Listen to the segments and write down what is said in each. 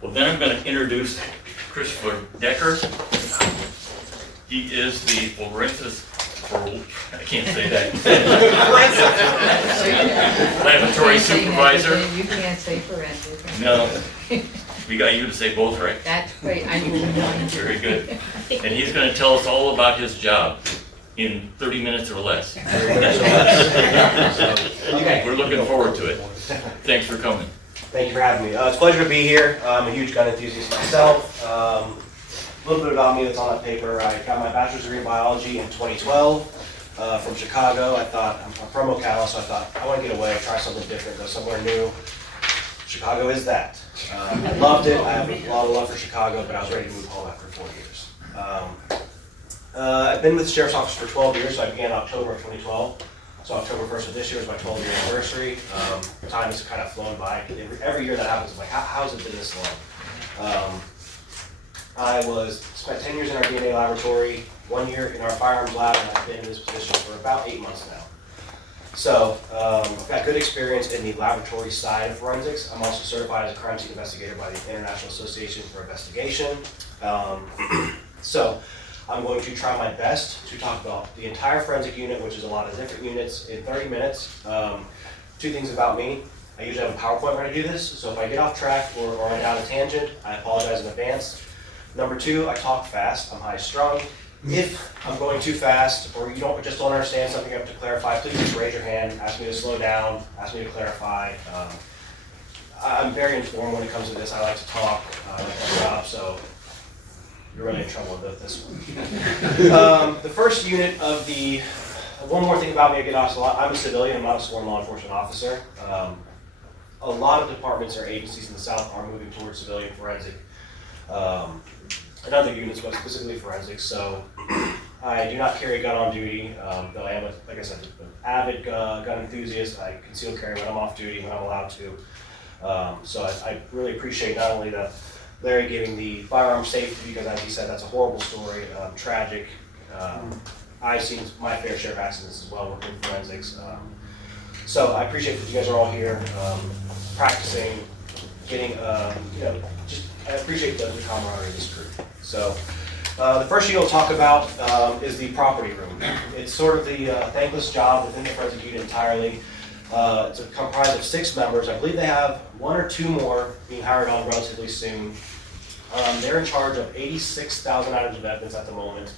Well, then I'm going to introduce Christopher Decker. He is the I can't say that. Laboratory supervisor. You can't say forensic. No, we got you to say both, right? That's great, I knew one. Very good. And he's going to tell us all about his job in 30 minutes or less. Okay. We're looking forward to it. Thanks for coming. Thank you for having me. It's a pleasure to be here. I'm a huge gun enthusiast myself. A little bit about me that's on that paper. I got my bachelor's degree in biology in 2012 from Chicago. I'm from Ocala, so I thought I want to get away, try something different, go somewhere new. Chicago is that. I loved it. I have a lot of love for Chicago, but I was ready to move home after 4 years. I've been with the Sheriff's Office for 12 years, so I began in October of 2012. So October 1st of this year is my 12-year anniversary. Time has kind of flown by. Every year that happens, I'm like, how's it been this long? I spent 10 years in our DNA laboratory, 1 year in our firearms lab, and I've been in this position for about 8 months now. So I've got good experience in the laboratory side of forensics. I'm also certified as a crime scene investigator by the International Association for Investigation. So I'm going to try my best to talk about the entire forensic unit, which is a lot of different units, in 30 minutes. 2 things about me. I usually have a PowerPoint when I do this, so if I get off track or I'm down a tangent, I apologize in advance. Number 2, I talk fast. I'm high strung. If I'm going too fast or you don't understand something you have to clarify, please just raise your hand, ask me to slow down, ask me to clarify. I'm very informed when it comes to this. I like to talk, I like my job, so you're really in trouble with this one. The first unit of one more thing about me I get asked a lot. I'm a civilian, I'm not a sworn law enforcement officer. A lot of departments or agencies in the South are moving towards civilian forensic. And other units, but specifically forensics. So I do not carry a gun on duty, though I am, like I said, an avid gun enthusiast. I conceal carry when I'm off duty, when I'm allowed to. So I really appreciate not only Larry giving the firearm safety, because as he said, that's a horrible story, tragic. I've seen my fair share of accidents as well working in forensics. So I appreciate that you guys are all here practicing, getting, I appreciate the camaraderie of this group. So the first unit we'll talk about is the property room. It's sort of the thankless job within the forensic unit entirely. It's comprised of 6 members. I believe they have 1 or 2 more being hired on relatively soon. They're in charge of 86,000 items of evidence at the moment.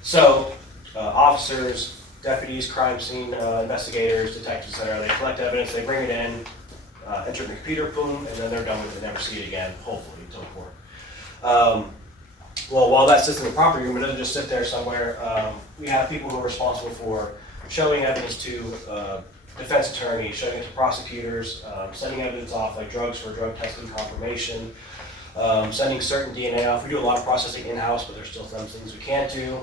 So officers, deputies, crime scene investigators, detectives, etc. They collect evidence, they bring it in, enter in the computer, boom, and then they're done with it, never see it again, hopefully, until court. Well, while that sits in the property room, it doesn't just sit there somewhere. We have people who are responsible for showing evidence to defense attorneys, showing it to prosecutors, sending evidence off, like drugs for drug testing confirmation, sending certain DNA off. We do a lot of processing in-house, but there's still some things we can't do.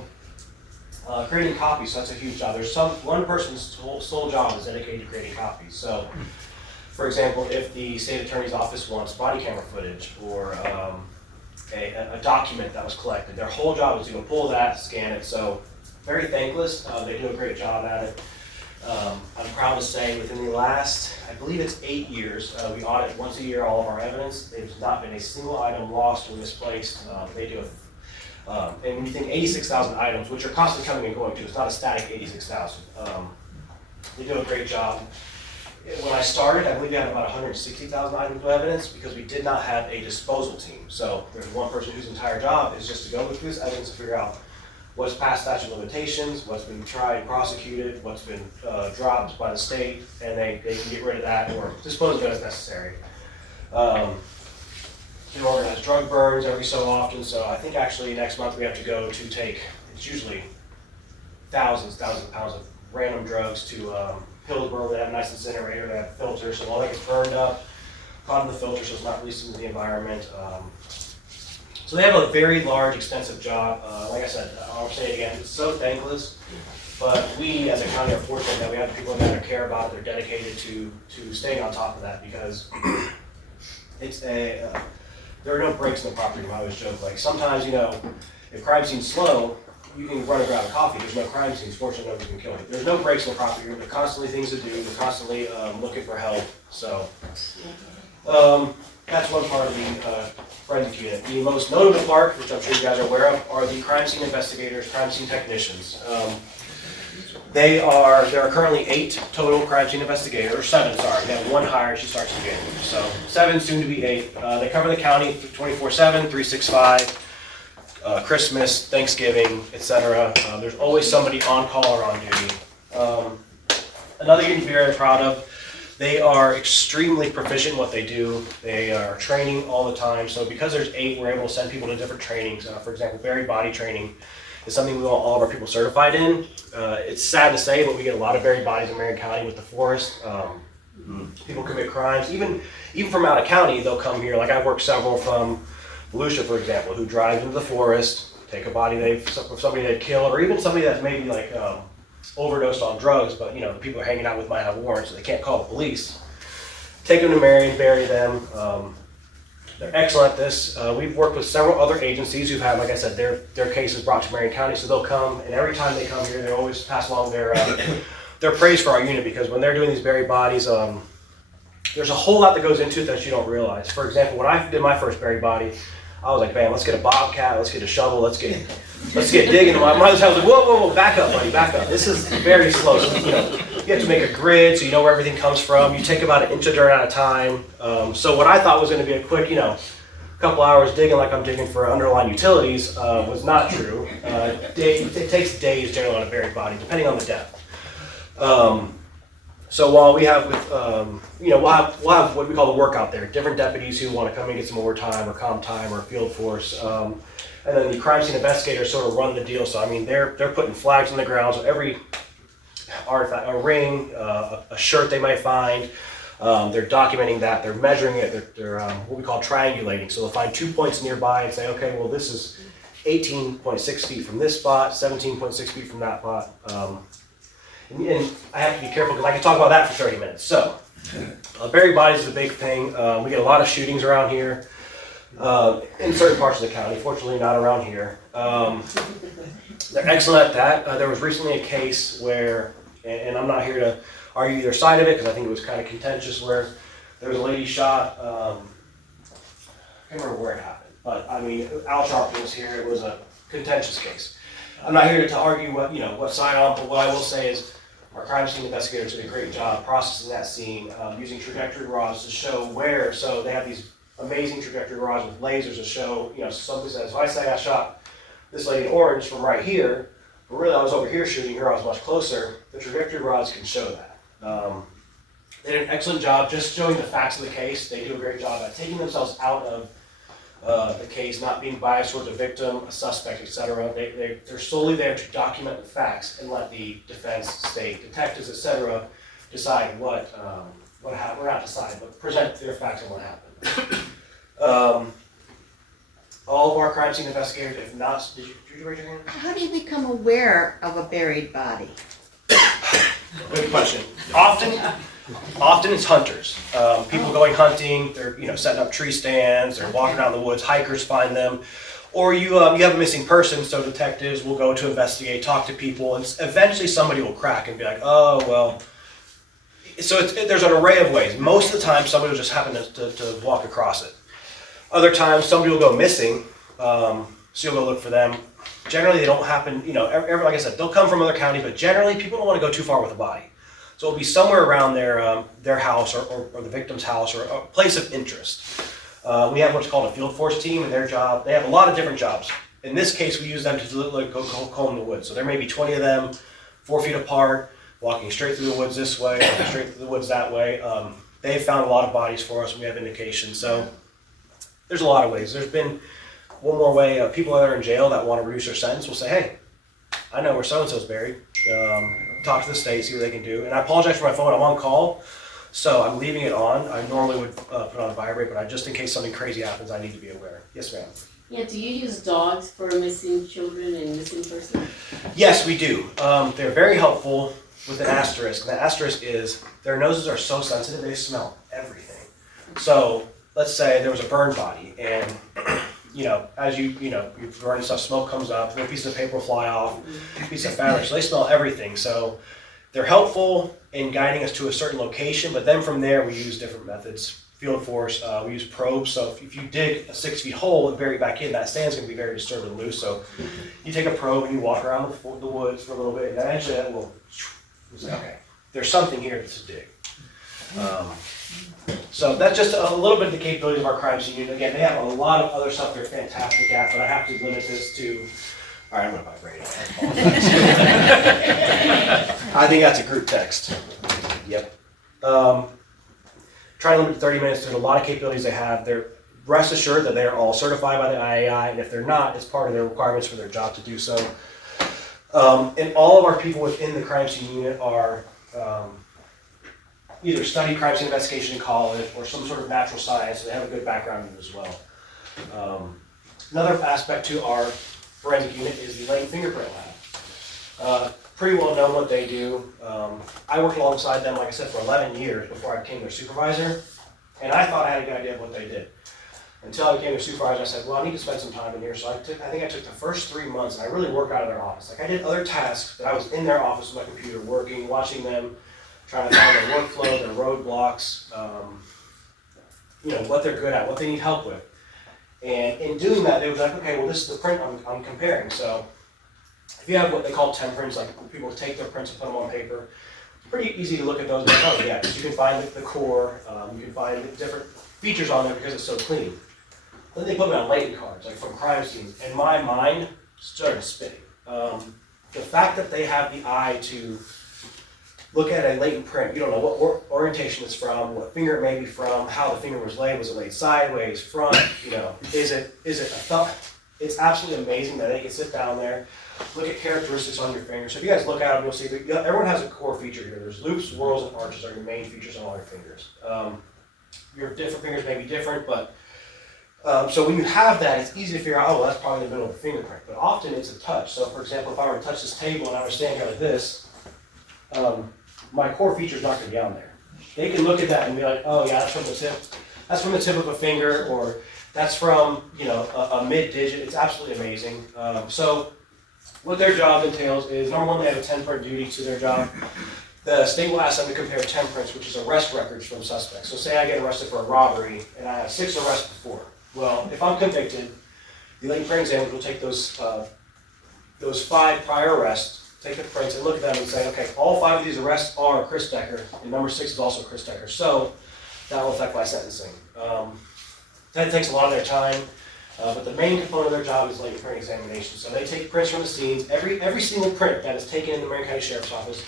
Creating copies, so that's a huge job. There's one person's sole job is dedicated to creating copies. So, for example, if the state attorney's office wants body camera footage or a document that was collected, their whole job is to go pull that, scan it. So, very thankless. They do a great job at it. I'm proud to say within the last, I believe it's 8 years, we audit once a year all of our evidence. There's not been a single item lost or misplaced. They do and when you think 86,000 items, which are constantly coming and going too, it's not a static 86,000. They do a great job. When I started, I believe we had about 160,000 items of evidence because we did not have a disposal team. So there's one person whose entire job is just to go through this evidence and figure out what's past statute of limitations, what's been tried, prosecuted, what's been dropped by the state, and they can get rid of that or dispose of it as necessary. They organize drug burns every so often, so I think actually next month we have to go to take, it's usually thousands of pounds of random drugs to Hillsborough. They have a nice incinerator, they have filters, so all that gets burned up, caught in the filter so it's not released into the environment. So they have a very large, extensive job. Like I said, I'll say it again, it's so thankless, but we as a county are fortunate that we have people that care about it, they're dedicated to staying on top of that because it's there are no breaks in the property room. I always joke, like sometimes, if crime scene's slow, you can run and grab a coffee. There's no crime scenes. Fortunately, nobody can kill you. There's no breaks in the property room. There are constantly things to do. They're constantly looking for help. So, that's one part of the forensic unit. The most notable part, which I'm sure you guys are aware of, are the crime scene investigators, crime scene technicians. There are currently 8 total crime scene investigators, or 7, sorry. We have 1 hired, she starts in January. So 7, soon to be 8. They cover the county 24/7, 365, Christmas, Thanksgiving, etc. There's always somebody on call or on duty. Another unit to be very proud of, they are extremely proficient in what they do. They are training all the time. So because there's 8, we're able to send people to different trainings. For example, buried body training is something we want all of our people certified in. It's sad to say, but we get a lot of buried bodies in Marion County with the forest. People commit crimes, even from out of county, they'll come here. Like I've worked several from Volusia, for example, who drive into the forest, take a body somebody they've killed, or even somebody that's maybe like overdosed on drugs, but the people are hanging out with might have warrants, so they can't call the police. Take them to Marion, bury them. They're excellent at this. We've worked with several other agencies who've had, like I said, their cases brought to Marion County, so they'll come, and every time they come here, they always pass along their praise for our unit, because when they're doing these buried bodies, there's a whole lot that goes into it that you don't realize. For example, when I did my first buried body, I was like, man, let's get a bobcat, let's get a shovel, let's get digging. My mother's house was like, whoa, back up, buddy, back up. This is very slow. So, you have to make a grid so you know where everything comes from. You take about 1 inch of dirt at a time. So what I thought was going to be a quick, couple hours digging like I'm digging for underlying utilities was not true. It takes days generally on a buried body, depending on the depth. So while we have, we'll have what we call the work out there, different deputies who want to come and get some overtime or comp time or field force. And then the crime scene investigators sort of run the deal. So, I mean, they're putting flags on the ground. So every artifact, a ring, a shirt they might find, they're documenting that. They're measuring it. They're what we call triangulating. So they'll find 2 points nearby and say, okay, well, this is 18.6 feet from this spot, 17.6 feet from that spot. And I have to be careful because I can talk about that for 30 minutes. So, buried bodies is a big thing. We get a lot of shootings around here in certain parts of the county. Fortunately, not around here. They're excellent at that. There was recently a case where, and I'm not here to argue either side of it because I think it was kind of contentious, where there was a lady shot. I can't remember where it happened, but I mean, Al Sharpton was here. It was a contentious case. I'm not here to argue what side on, but what I will say is, our crime scene investigators did a great job processing that scene, using trajectory rods to show where. So they have these amazing trajectory rods with lasers to show, somebody says, if I say I shot this lady in orange from right here, but really I was over here shooting her, I was much closer, the trajectory rods can show that. They did an excellent job just showing the facts of the case. They do a great job at taking themselves out of the case, not being biased towards a victim, a suspect, etc. They're solely there to document the facts and let the defense, state, detectives, etc. decide what happened, or not decide, but present their facts on what happened. All of our crime scene investigators, if not, did you raise your hand? How do you become aware of a buried body? Good question. Often it's hunters. People going hunting, they're setting up tree stands, they're walking down the woods, hikers find them. Or you have a missing person, so detectives will go to investigate, talk to people, and eventually somebody will crack and be like, oh, well. So there's an array of ways. Most of the time somebody will just happen to walk across it. Other times somebody will go missing, so you'll go look for them. Generally they don't happen, like I said, they'll come from another county, but generally people don't want to go too far with a body. So it'll be somewhere around their house or the victim's house or a place of interest. We have what's called a field force team, and their job, they have a lot of different jobs. In this case, we use them to go comb the woods. So there may be 20 of them, 4 feet apart, walking straight through the woods this way, walking straight through the woods that way. They've found a lot of bodies for us, and we have indications. So there's a lot of ways. There's been one more way. People that are in jail that want to reduce their sentence will say, hey, I know where so-and-so's buried. Talk to the state, see what they can do. And I apologize for my phone, I'm on call, so I'm leaving it on. I normally would put on vibrate, but just in case something crazy happens, I need to be aware. Yes, ma'am. Yeah, do you use dogs for missing children and missing persons? Yes, we do. They're very helpful with an asterisk. And the asterisk is their noses are so sensitive, they smell everything. So let's say there was a burned body, and as you burn stuff, smoke comes up, little pieces of paper will fly off, piece of fabric, so they smell everything. So they're helpful in guiding us to a certain location, but then from there we use different methods. field force. We use probes, so if you dig a 6 feet hole and bury it back in, that sand's going to be very disturbed and loose. So you take a probe and you walk around the woods for a little bit, and eventually that will, it's like, okay, there's something here to dig. So that's just a little bit of the capabilities of our crime scene unit. Again, they have a lot of other stuff they're fantastic at, but I have to limit this to, all right, I'm going to vibrate it. I think that's a group text. Yep. Try to limit to 30 minutes. There's a lot of capabilities they have. They're rest assured that they're all certified by the IAI, and if they're not, it's part of their requirements for their job to do so. And all of our people within the crime scene unit are either studied crime scene investigation in college or some sort of natural science, so they have a good background in it as well. Another aspect to our forensic unit is the latent fingerprint lab. Pretty well known what they do. I worked alongside them, like I said, for 11 years before I became their supervisor, and I thought I had a good idea of what they did. Until I became their supervisor, I said, well, I need to spend some time in here. So I think I took the first 3 months, and I really worked out of their office. Like, I did other tasks, but I was in their office with my computer, working, watching them, trying to find their workflow, their roadblocks, what they're good at, what they need help with. And in doing that, they was like, okay, well, this is the print I'm comparing. So if you have what they call temprints, like people take their prints and put them on paper, it's pretty easy to look at those and go, oh yeah, because you can find the core, you can find different features on there because it's so clean. Then they put them on latent cards, like from crime scenes, and my mind started spinning. The fact that they have the eye to look at a latent print, you don't know what orientation it's from, what finger it may be from, how the finger was laid sideways, front, is it a thumb? It's absolutely amazing that they can sit down there, look at characteristics on your finger. So if you guys look at them, you'll see that everyone has a core feature here. There's loops, whorls, and arches are your main features on all your fingers. Your different fingers may be different, but so when you have that, it's easy to figure out, oh, well, that's probably the middle of the fingerprint. But often it's a touch. So for example, if I were to touch this table and I were standing here like this, my core feature is not going to be on there. They can look at that and be like, oh yeah, that's from the tip. That's from the tip of a finger, or that's from a mid-digit. It's absolutely amazing. So what their job entails is, number one, they have a 10-print duty to their job. The state will ask them to compare 10 prints, which is arrest records from suspects. So say I get arrested for a robbery and I have 6 arrests before. Well, if I'm convicted, the latent print examiner will take those 5 prior arrests, take the prints and look at them and say, okay, all 5 of these arrests are Chris Decker, and number 6 is also Chris Decker. So that will affect my sentencing. That takes a lot of their time, but the main component of their job is latent print examination. So they take prints from the scenes. Every single print that is taken in the Marion County Sheriff's Office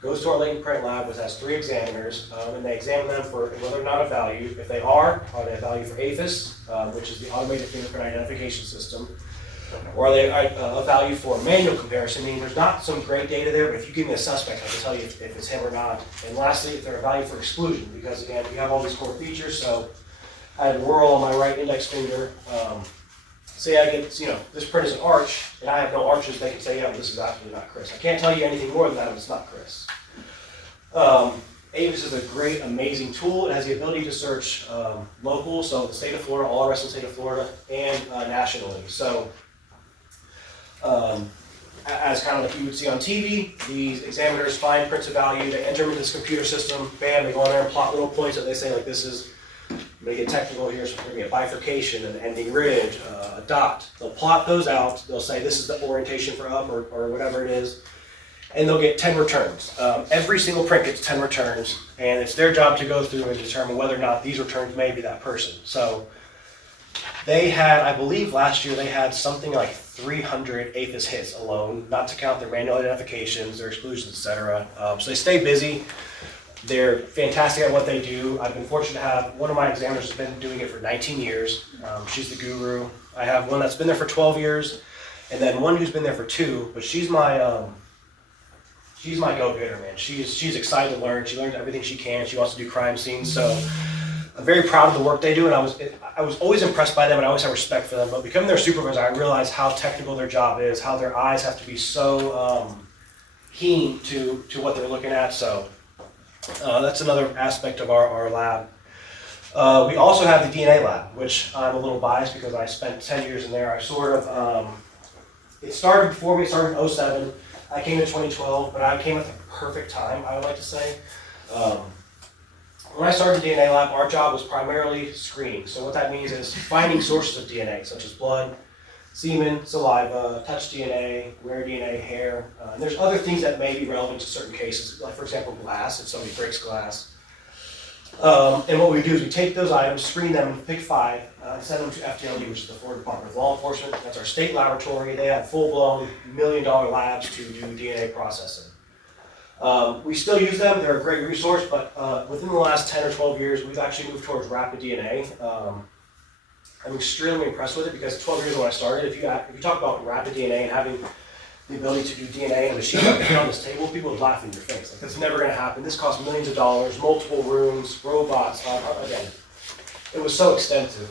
goes to our latent print lab, which has 3 examiners, and they examine them for whether or not a value. If they are they a value for AFIS, which is the Automated Fingerprint Identification System, or are they a value for manual comparison, meaning there's not some great data there, but if you give me a suspect, I can tell you if it's him or not. And lastly, if they're a value for exclusion, because again, we have all these core features. So I had a whorl on my right index finger. Say I get, this print is an arch, and I have no arches, they can say, yeah, this is absolutely not Chris. I can't tell you anything more than that if it's not Chris. AFIS is a great, amazing tool. It has the ability to search local, so the state of Florida, all arrests in the state of Florida, and nationally. So as kind of like you would see on TV, these examiners find prints of value, they enter them into this computer system, bam, they go on there and plot little points that they say, like, this is, I'm going to get technical here, so there's going to be a bifurcation, an ending ridge, a dot. They'll plot those out, they'll say this is the orientation for up or whatever it is, and they'll get 10 returns. Every single print gets 10 returns, and it's their job to go through and determine whether or not these returns may be that person. So they had, I believe last year, they had something like 300 AFIS hits alone, not to count their manual identifications, their exclusions, etc. So they stay busy. They're fantastic at what they do. I've been fortunate to have one of my examiners has been doing it for 19 years. She's the guru. I have one that's been there for 12 years, and then one who's been there for 2. But she's my go-getter, man. She's excited to learn. She learns everything she can. She wants to do crime scenes. So I'm very proud of the work they do, and I was always impressed by them, and I always have respect for them. But becoming their supervisor, I realized how technical their job is, how their eyes have to be so keen to what they're looking at. So that's another aspect of our lab. We also have the DNA lab, which I'm a little biased because I spent 10 years in there. I sort of, it started before me, it started in 2007. I came in 2012, but I came at the perfect time, I would like to say. When I started the DNA lab, our job was primarily screening. So what that means is finding sources of DNA, such as blood, semen, saliva, touch DNA, rare DNA, hair. And there's other things that may be relevant to certain cases, like for example, glass, if somebody breaks glass. And what we do is we take those items, screen them, pick 5, and send them to FDLE, which is the Florida Department of Law Enforcement. That's our state laboratory. They have full-blown $1 million labs to do DNA processing. We still use them. They're a great resource, but within the last 10 or 12 years, we've actually moved towards rapid DNA. I'm extremely impressed with it because 12 years ago when I started, if you talk about rapid DNA and having the ability to do DNA in a machine like on this table, people would laugh in your face. Like, that's never going to happen. This costs millions of dollars, multiple rooms, robots. Again, it was so extensive.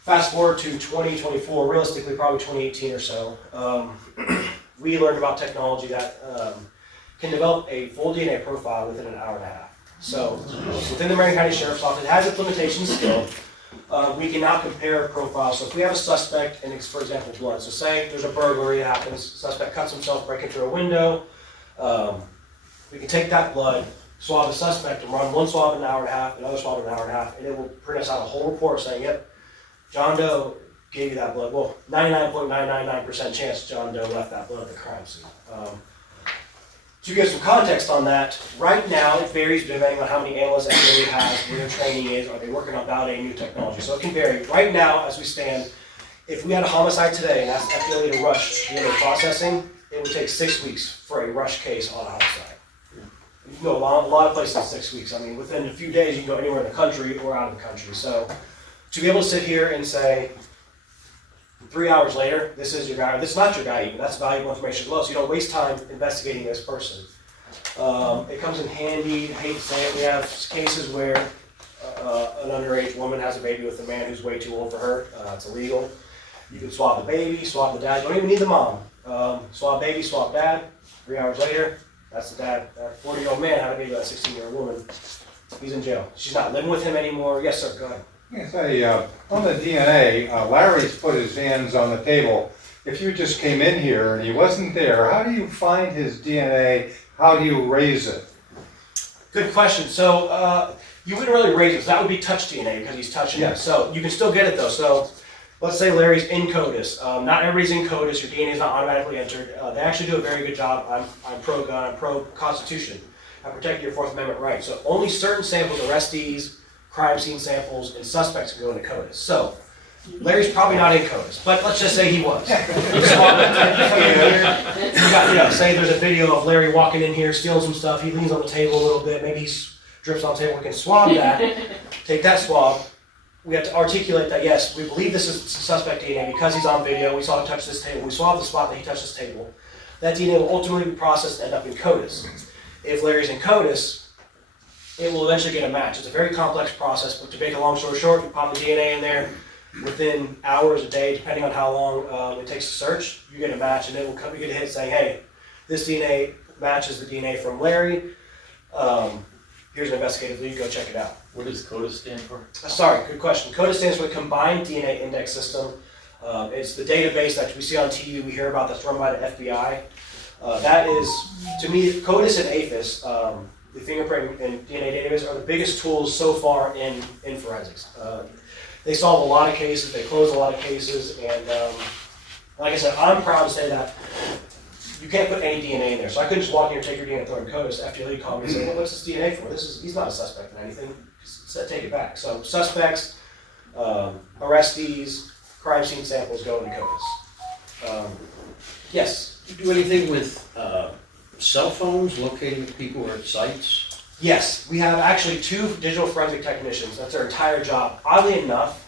Fast forward to 2024, realistically probably 2018 or so, we learned about technology that can develop a full DNA profile within an hour and a half. So within the Marion County Sheriff's Office, it has its limitations still. We can now compare profiles. So if we have a suspect and it's, for example, blood. So say there's a burglary that happens, suspect cuts himself breaking through a window. We can take that blood, swab the suspect, and run one swab in an hour and a half, another swab in an hour and a half, and it will print us out a whole report saying, yep, John Doe gave you that blood. Well, 99.999% chance John Doe left that blood at the crime scene. To give some context on that, right now it varies depending on how many analysts FDA has, where their training is, are they working on validating new technology. So it can vary. Right now, as we stand, if we had a homicide today and asked FDA to rush DNA processing, it would take 6 weeks for a rush case on a homicide. You can go a lot of places in 6 weeks. I mean, within a few days you can go anywhere in the country or out of the country. So to be able to sit here and say, 3 hours later, this is your guy, or this is not your guy even, that's valuable information as well, so you don't waste time investigating this person. It comes in handy, I hate to say it, we have cases where an underage woman has a baby with a man who's way too old for her, it's illegal. You can swab the baby, swab the dad, you don't even need the mom. Swab baby, swab dad, 3 hours later, that's the dad. That 40-year-old man had a baby with a 16-year-old woman, he's in jail. She's not living with him anymore. Yes, sir, go ahead. I say, on the DNA, Larry's put his hands on the table. If you just came in here and he wasn't there, how do you find his DNA? How do you raise it? Good question. So you wouldn't really raise it. That would be touch DNA because he's touching it. So you can still get it though. So let's say Larry's in CODIS. Not everybody's in CODIS. Your DNA is not automatically entered. They actually do a very good job. I'm pro-gun. I'm pro-Constitution. I protect your Fourth Amendment rights. So only certain samples, arrestees, crime scene samples, and suspects can go into CODIS. So, Larry's probably not in CODIS, but let's just say he was. Say there's a video of Larry walking in here, stealing some stuff, he leans on the table a little bit, maybe he drips on the table, we can swab that, take that swab. We have to articulate that, yes, we believe this is suspect DNA because he's on video, we saw him touch this table, we swabbed the spot that he touched this table. That DNA will ultimately be processed and end up in CODIS. If Larry's in CODIS, it will eventually get a match. It's a very complex process, but to make a long story short, you pop the DNA in there, within hours, a day, depending on how long it takes to search, you get a match and it will come, you get a hit saying, hey, this DNA matches the DNA from Larry. Here's an investigative lead, go check it out. What does CODIS stand for? Sorry, good question. CODIS stands for the Combined DNA Index System. It's the database that we see on TV, we hear about that's run by the FBI. That is, to me, CODIS and APHIS, the fingerprint and DNA database are the biggest tools so far in forensics. They solve a lot of cases, they close a lot of cases, and like I said, I'm proud to say that you can't put any DNA in there. So I couldn't just walk in here, take your DNA and throw it in CODIS. FDLE called me and said, well, what's this DNA for? He's not a suspect in anything, so take it back. So suspects, arrestees, crime scene samples go into CODIS. Yes? Do you do anything with cell phones, locating people or at sites? Yes, we have actually 2 digital forensic technicians. That's their entire job. Oddly enough,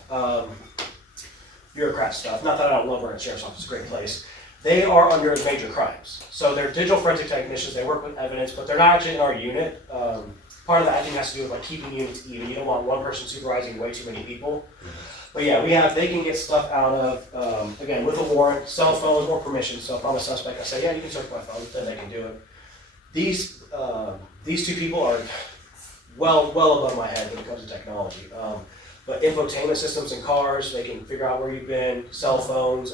bureaucrat stuff, not that I don't love our sheriff's office, it's a great place. They are under major crimes. So they're digital forensic technicians, they work with evidence, but they're not actually in our unit. Part of that I think has to do with like keeping units even. You don't want one person supervising way too many people. But yeah, they can get stuff out of, again, with a warrant, cell phone or permission. So if I'm a suspect, I say, yeah, you can search my phone, then they can do it. These 2 people are well above my head when it comes to technology. But infotainment systems in cars, they can figure out where you've been, cell phones,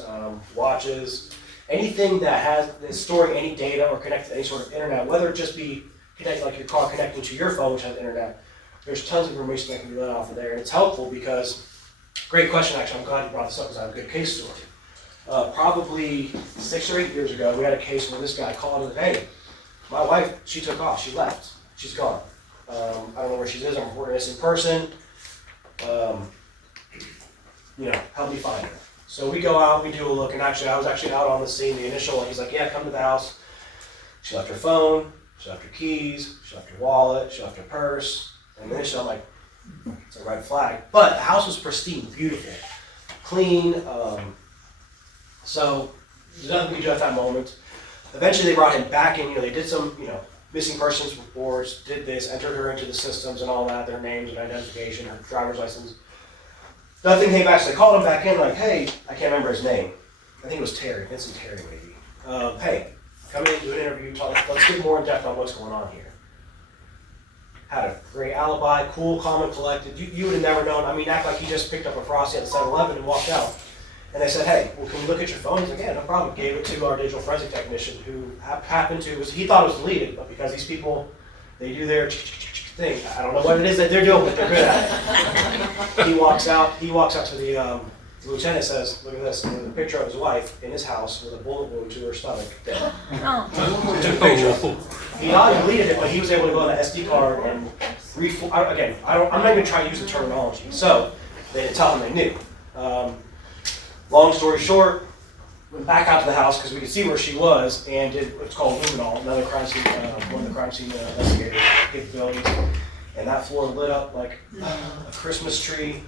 watches, anything that is storing any data or connected to any sort of internet, whether it just be connected like your car connecting to your phone, which has internet. there's tons of information that can be let off of there, and it's helpful because, great question actually, I'm glad you brought this up because I have a good case story. Probably 6 or 8 years ago, we had a case where this guy called and said, hey, my wife, she took off, she left, she's gone. I don't know where she is, I'm reporting this in person. Help me find her. So we go out, we do a look, and actually I was actually out on the scene, the initial, he's like, yeah, come to the house. She left her phone, she left her keys, she left her wallet, she left her purse. And initially I'm like, it's a red flag. But the house was pristine, beautiful, clean. So there's nothing we could do at that moment. Eventually they brought him back in, they did some, missing persons reports, did this, entered her into the systems and all that, their names and identification, her driver's license. Nothing came back, so they called him back in like, hey, I can't remember his name. I think it was Terry, Vincent Terry maybe. Hey, come in, do an interview, let's get more in depth on what's going on here. Had a great alibi, cool, calm, and collected. You would have never known. I mean, act like he just picked up a Frosty at the 7-Eleven and walked out. And they said, hey, well, can we look at your phone? He's like, yeah, no problem. Gave it to our digital forensic technician who happened to, he thought it was deleted, but because these people, they do their thing. I don't know what it is that they're doing, but they're good at it. He walks out to the lieutenant, says, look at this, and there's a picture of his wife in his house with a bullet wound to her stomach. Dead. He took a picture of it. He not deleted it, but he was able to go on the SD card and again, I'm not even trying to use the terminology. So they didn't tell him they knew. Long story short, went back out to the house because we could see where she was and did what's called luminol, another crime scene, one of the crime scene investigator capabilities. And that floor lit up like a Christmas tree.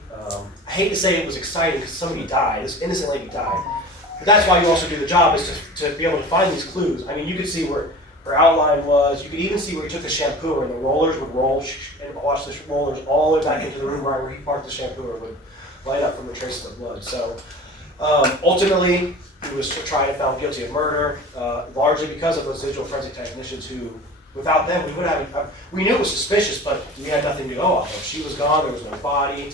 I hate to say it was exciting because somebody died, this innocent lady died. But that's why you also do the job, is to be able to find these clues. I mean, you could see where her outline was. You could even see where he took the shampooer and the rollers would roll and watch the rollers all the way back into the room where he parked the shampooer would light up from the traces of blood. So ultimately, he was tried and found guilty of murder, largely because of those digital forensic technicians who, without them, we would have, we knew it was suspicious, but we had nothing to go off of. She was gone, there was no body,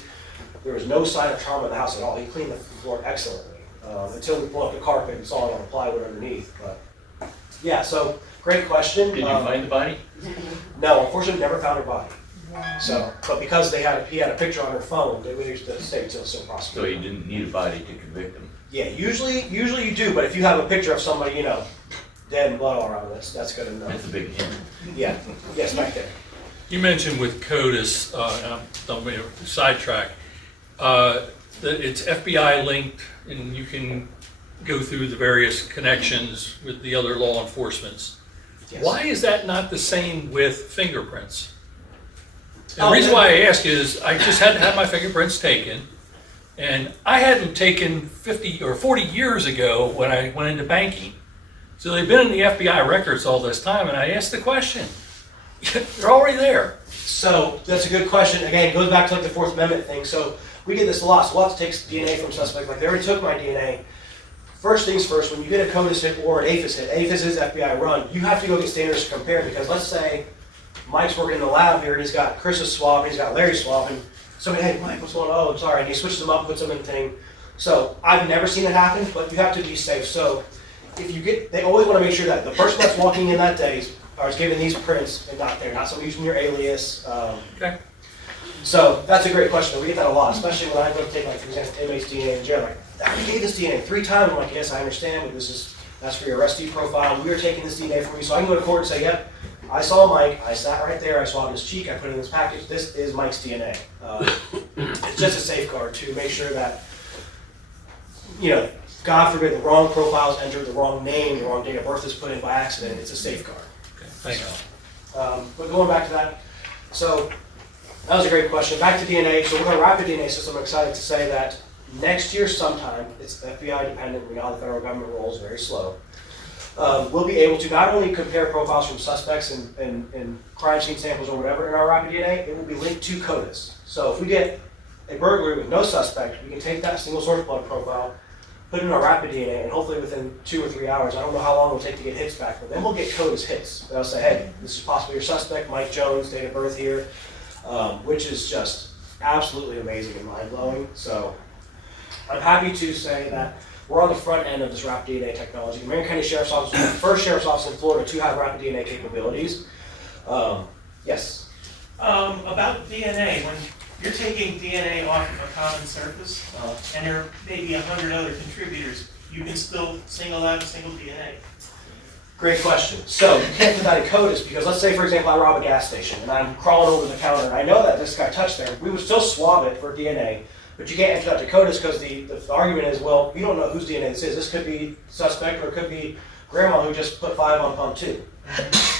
there was no sign of trauma in the house at all. He cleaned the floor excellently, until we pulled up the carpet and saw it on the plywood underneath. But yeah, so great question. Did you find the body? No, unfortunately, never found her body. So, but because he had a picture on her phone, they waited to stay until it's still So prosecuted. you didn't need a body to convict him? Yeah, usually you do, but if you have a picture of somebody, dead and blood all around, that's good enough. That's a big hint. Yeah, yes, back there. You mentioned with CODIS, and I don't mean to sidetrack, that it's FBI linked and you can go through the various connections with the other law enforcements. Yes. Why is that not the same with fingerprints? And the reason why I ask is I just had to have my fingerprints taken, and I had them taken 50 or 40 years ago when I went into banking. So they've been in the FBI records all this time, and I asked the question. They're already there. So that's a good question. Again, it goes back to like the Fourth Amendment thing. So we get this a lot. So we'll have to take DNA from suspects. Like they already took my DNA. First things first, when you get a CODIS hit or an APHIS hit, APHIS is FBI run, you have to go get standards to compare, because let's say Mike's working in the lab here and he's got Chris's swab and he's got Larry's swab, and somebody, hey Mike, what's going on? Oh, I'm sorry, and he switches them up, puts them in the thing. So I've never seen it happen, but you have to be safe. So if you get, they always want to make sure that the person that's walking in that day is given these prints and not there, not somebody using your alias. Okay. So that's a great question. We get that a lot, especially when I go to take, like, for example, inmates' DNA in jail. Like, I gave this DNA 3 times. I'm like, yes, I understand, but that's for your arrestee profile. We are taking this DNA from you, so I can go to court and say, yep, I saw Mike. I sat right there. I swabbed his cheek. I put it in this package. This is Mike's DNA. It's just a safeguard to make sure that, God forbid, the wrong profile is entered, the wrong name, the wrong date of birth is put in by accident. It's a safeguard. Okay, thanks. But going back to that, so that was a great question. Back to DNA. So with our rapid DNA system, I'm excited to say that next year sometime, it's FBI dependent, we know how the federal government rolls, very slow. We'll be able to not only compare profiles from suspects and crime scene samples or whatever in our rapid DNA, it will be linked to CODIS. So if we get a burglary with no suspect, we can take that single source blood profile, put it in our rapid DNA, and hopefully within 2 or 3 hours, I don't know how long it will take to get hits back, but then we'll get CODIS hits. They'll say, hey, this is possibly your suspect, Mike Jones, date of birth here, which is just absolutely amazing and mind-blowing. So I'm happy to say that we're on the front end of this rapid DNA technology. The Marion County Sheriff's Office was the first sheriff's office in Florida to have rapid DNA capabilities. Yes? About DNA, when you're taking DNA off of a common surface, and there may be 100 other contributors, you can still single out a single DNA. Great question. So you can't do that in CODIS because let's say, for example, I rob a gas station and I'm crawling over the counter and I know that this guy touched there. We would still swab it for DNA, but you can't enter that to CODIS because the argument is, well, you don't know whose DNA this is. This could be suspect or it could be grandma who just put 5 on pump 2.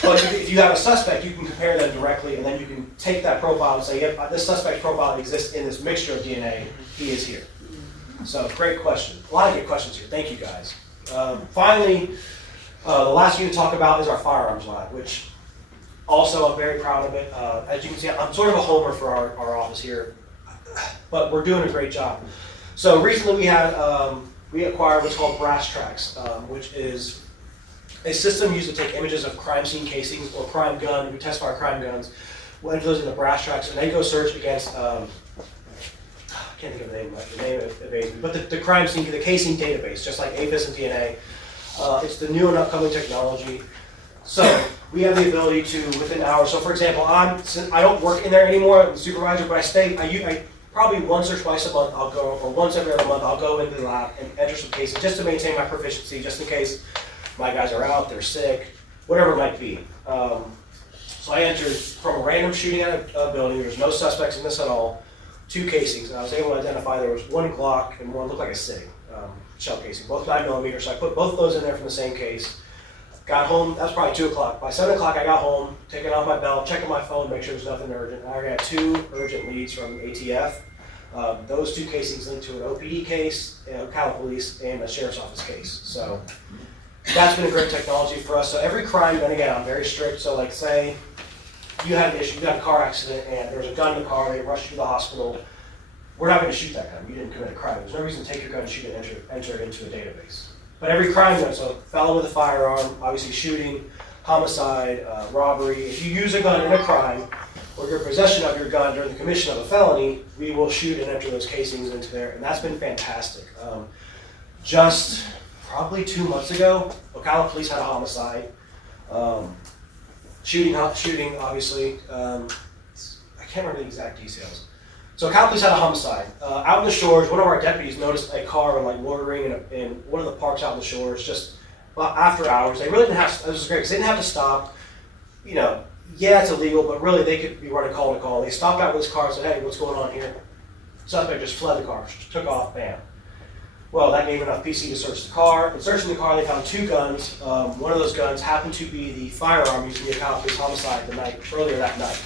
But if you have a suspect, you can compare them directly and then you can take that profile and say, yep, this suspect profile exists in this mixture of DNA. He is here. So great question. A lot of good questions here. Thank you guys. Finally, the last thing to talk about is our firearms lab, which also I'm very proud of it. As you can see, I'm sort of a homer for our office here, but we're doing a great job. So recently we acquired what's called brass tracks, which is a system used to take images of crime scene casings or crime gun. We test fire crime guns. We'll enter those into brass tracks, and they go search against. I can't think of the name evades me, but the crime scene, the casing database, just like APHIS and DNA. It's the new and upcoming technology. So we have the ability to, within hours. So for example, I don't work in there anymore, I'm the supervisor, but I probably once or twice a month I'll go, or once every other month I'll go into the lab and enter some cases just to maintain my proficiency, just in case my guys are out, they're sick, whatever it might be. So I entered from a random shooting at a building. There's no suspects in this at all. 2 casings, and I was able to identify there was 1 Glock and 1 looked like a SIG. Shell casing, both 9mm, so I put both of those in there from the same case. Got home, that was probably 2 o'clock. By 7 o'clock I got home, taking off my belt, checking my phone, make sure there's nothing urgent. I already had 2 urgent leads from ATF. Those 2 casings linked to an OPD case, Ocala Police, and a Sheriff's Office case. So that's been a great technology for us. So every crime, and again, I'm very strict, so like say you had an issue, you got a car accident and there's a gun in the car, they rushed you to the hospital. We're not going to shoot that gun. You didn't commit a crime. There's no reason to take your gun and shoot it and enter it into a database. But every crime gun, so felon with a firearm, obviously shooting, homicide, robbery. If you use a gun in a crime or your possession of your gun during the commission of a felony, we will shoot and enter those casings into there, and that's been fantastic. Just probably 2 months ago, Ocala Police had a homicide. Shooting, obviously. I can't remember the exact details. So Ocala Police had a homicide. Out in the shores, one of our deputies noticed a car like loitering in one of the parks out in the shores just after hours. They really didn't have, this was great, because they didn't have to stop. You know, yeah, it's illegal, but really they could be running call to call. They stopped out with his car and said, hey, what's going on here? Suspect just fled the car, took off, bam. Well, that gave enough PC to search the car. In searching the car, they found 2 guns. One of those guns happened to be the firearm used in the Ocala Police homicide earlier that night.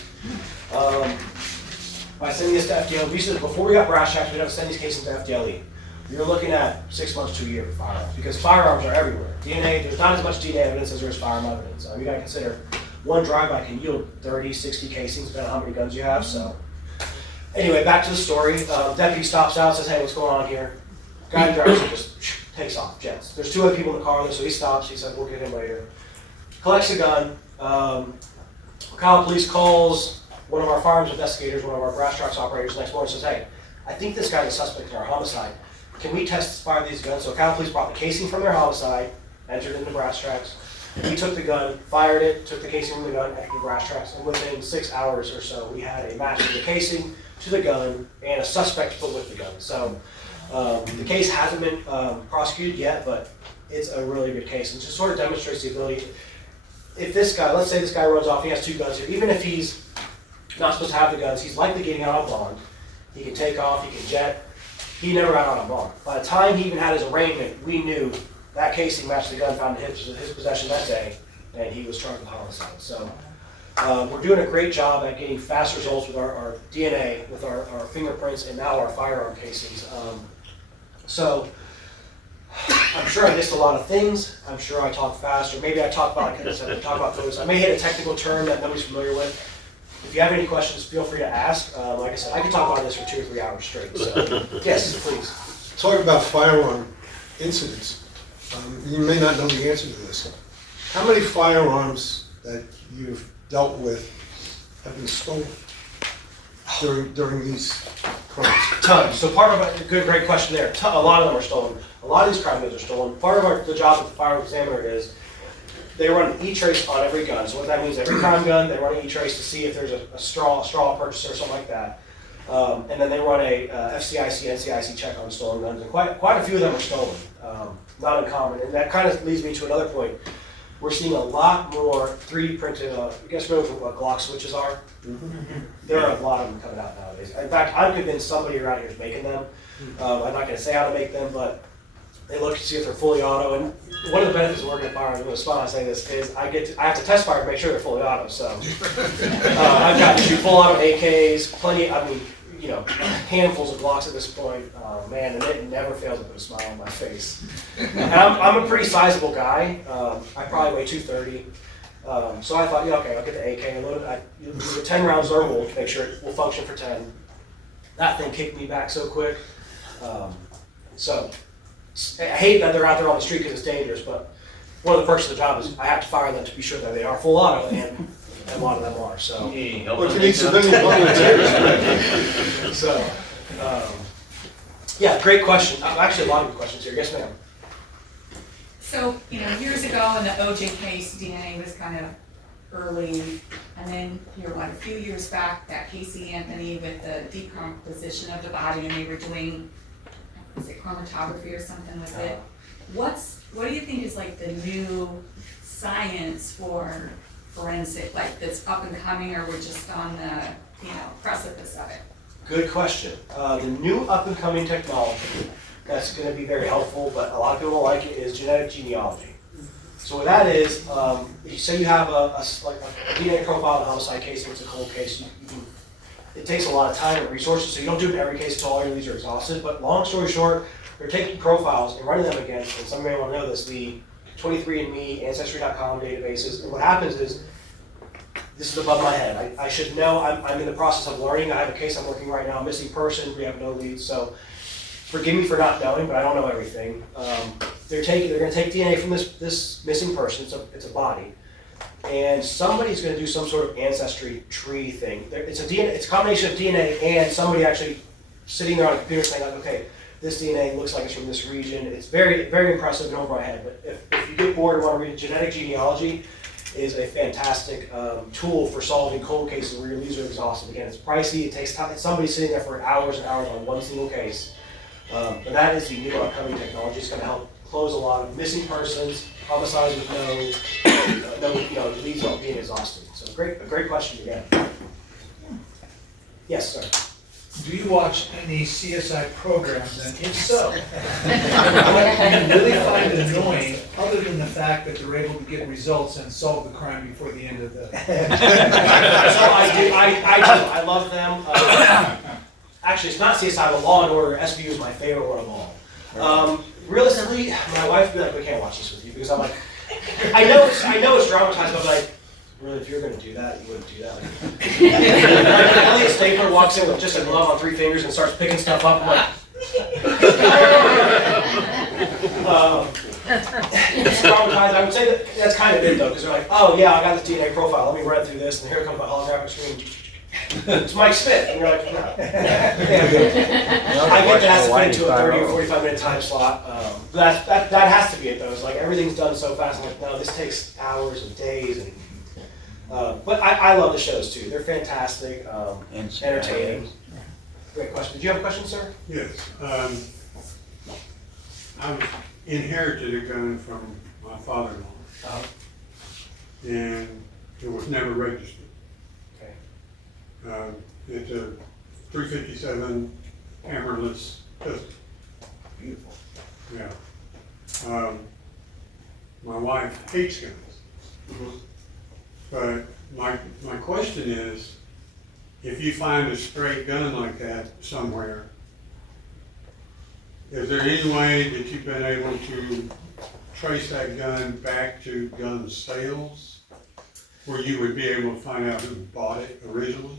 By sending this to FDLE, before we got brass tracks, we'd have to send these cases to FDLE. You're looking at 6 months to a year for firearms, because firearms are everywhere. DNA, there's not as much DNA evidence as there is firearm evidence. You gotta consider one drive-by can yield 30, 60 casings, depending on how many guns you have. So, anyway, back to the story. Deputy stops out, says, hey, what's going on here? Guy in the driver's seat just takes off, jets. There's 2 other people in the car, so he stops. He said, we'll get him later. Collects a gun. Ocala Police calls one of our firearms investigators, one of our brass tracks operators, next morning says, hey, I think this guy's a suspect in our homicide. Can we fire these guns? So Ocala Police brought the casing from their homicide, entered into brass tracks. We took the gun, fired it, took the casing from the gun, entered the brass tracks, and within 6 hours or so, we had a match from the casing to the gun and a suspect put with the gun. So the case hasn't been prosecuted yet, but it's a really good case. And just sort of demonstrates the ability, if this guy, let's say this guy runs off, he has 2 guns here, even if he's not supposed to have the guns, he's likely getting out on bond. He can take off, he can jet. He never got out on bond. By the time he even had his arraignment, we knew that casing matched the gun found in his possession that day, and he was charged with homicide. So we're doing a great job at getting fast results with our DNA, with our fingerprints, and now our firearm casings. So I'm sure I missed a lot of things. I'm sure I talked fast, or maybe I talked about, like I said, talk about photos. I may hit a technical term that nobody's familiar with. If you have any questions, feel free to ask. Like I said, I can talk about this for 2 or 3 hours straight. So, yes, please. Talk about firearm incidents. You may not know the answer to this. How many firearms that you've dealt with have been stolen during these crimes? Tons. So part of a great question there. A lot of them are stolen. A lot of these crime goods are stolen. Part of the job of the firearm examiner is they run an e-trace on every gun. So what that means, every crime gun, they run an e-trace to see if there's a straw purchaser or something like that. And then they run a FCIC, NCIC check on stolen guns, and quite a few of them are stolen, not uncommon. And that kind of leads me to another point. We're seeing a lot more 3D printed, you guys remember what Glock switches are? There are a lot of them coming out nowadays. In fact, I'm convinced somebody around here is making them. I'm not going to say how to make them, but they look to see if they're fully auto. And one of the benefits of working at firearms, I'm going to spot on saying this, is I have to test fire to make sure they're fully auto. So I've got to shoot full auto AKs, plenty, I mean, you know, handfuls of Glocks at this point. Man, and it never fails to put a smile on my face. And I'm a pretty sizable guy. I probably weigh 230. So I thought, yeah, okay, I'll get the AK and load it. Use a 10 round Zerwolf to make sure it will function for 10. That thing kicked me back so quick. So I hate that they're out there on the street because it's dangerous, but one of the perks of the job is I have to fire them to be sure that they are full auto, and a lot of them are. So, But you need civilian volunteers. so yeah, great question. Actually, a lot of good questions here. Yes, ma'am. So, years ago in the OJ case, DNA was kind of early, and then here, a few years back, that Casey Anthony with the decomposition of the body, and they were doing, is it chromatography or something with it? What do you think is like the new science for forensic, like that's up and coming, or we're just on the, precipice of it? Good question. The new up-and-coming technology that's going to be very helpful, but a lot of people don't like it, is genetic genealogy. So what that is, you say you have a DNA profile in a homicide case, and it's a cold case, it takes a lot of time and resources, so you don't do it in every case until all your leads are exhausted. But long story short, they're taking profiles and running them against, and some may want to know this, the 23andMe, Ancestry.com databases. And what happens is, this is above my head. I should know. I'm in the process of learning. I have a case I'm working right now, missing person. We have no leads, so forgive me for not knowing, but I don't know everything. They're going to take DNA from this missing person. It's a body, and somebody's going to do some sort of ancestry tree thing. It's a combination of DNA and somebody actually sitting there on a computer saying, like, okay, this DNA looks like it's from this region. It's very, very impressive and over my head. But if you get bored and want to read genetic genealogy, is a fantastic tool for solving cold cases where your leads are exhausted. Again, it's pricey, it takes time, somebody's sitting there for hours and hours on one single case. But that is the new upcoming technology. It's going to help close a lot of missing persons, homicides with no leads not being exhausted. So a great question again. Yes, sir. Do you watch any CSI programs, and if so, what do you really find annoying, other than the fact that they're able to get results and solve the crime before the end of the... So I love them. Actually, it's not CSI, but Law and Order. SVU is my favorite one of all. Realistically, my wife would be like, we can't watch this with you, because I'm like, I know it's dramatized, but I'm like, really, if you're going to do that, you wouldn't do that. Like Elliot Stapler walks in with just a glove on 3 fingers and starts picking stuff up. I'm like, it's traumatized. I would say that's kind of it though, because they're like, oh yeah, I got this DNA profile. Let me run through this, and here comes my holographic screen. It's Mike Smith, and you're like, no. I get that has to fit into a 30 or 45 minute time slot. That has to be it though. It's like everything's done so fast. I'm like, no, this takes hours and days and. But I love the shows too. They're fantastic, entertaining. Great question. Did you have a question, sir? Yes. I inherited a gun from my father-in-law, and it was never registered. Okay. It's a .357 hammerless pistol. Beautiful. Yeah. My wife hates guns. Mm-hmm. But my question is, if you find a stray gun like that somewhere, is there any way that you've been able to trace that gun back to gun sales, where you would be able to find out who bought it originally?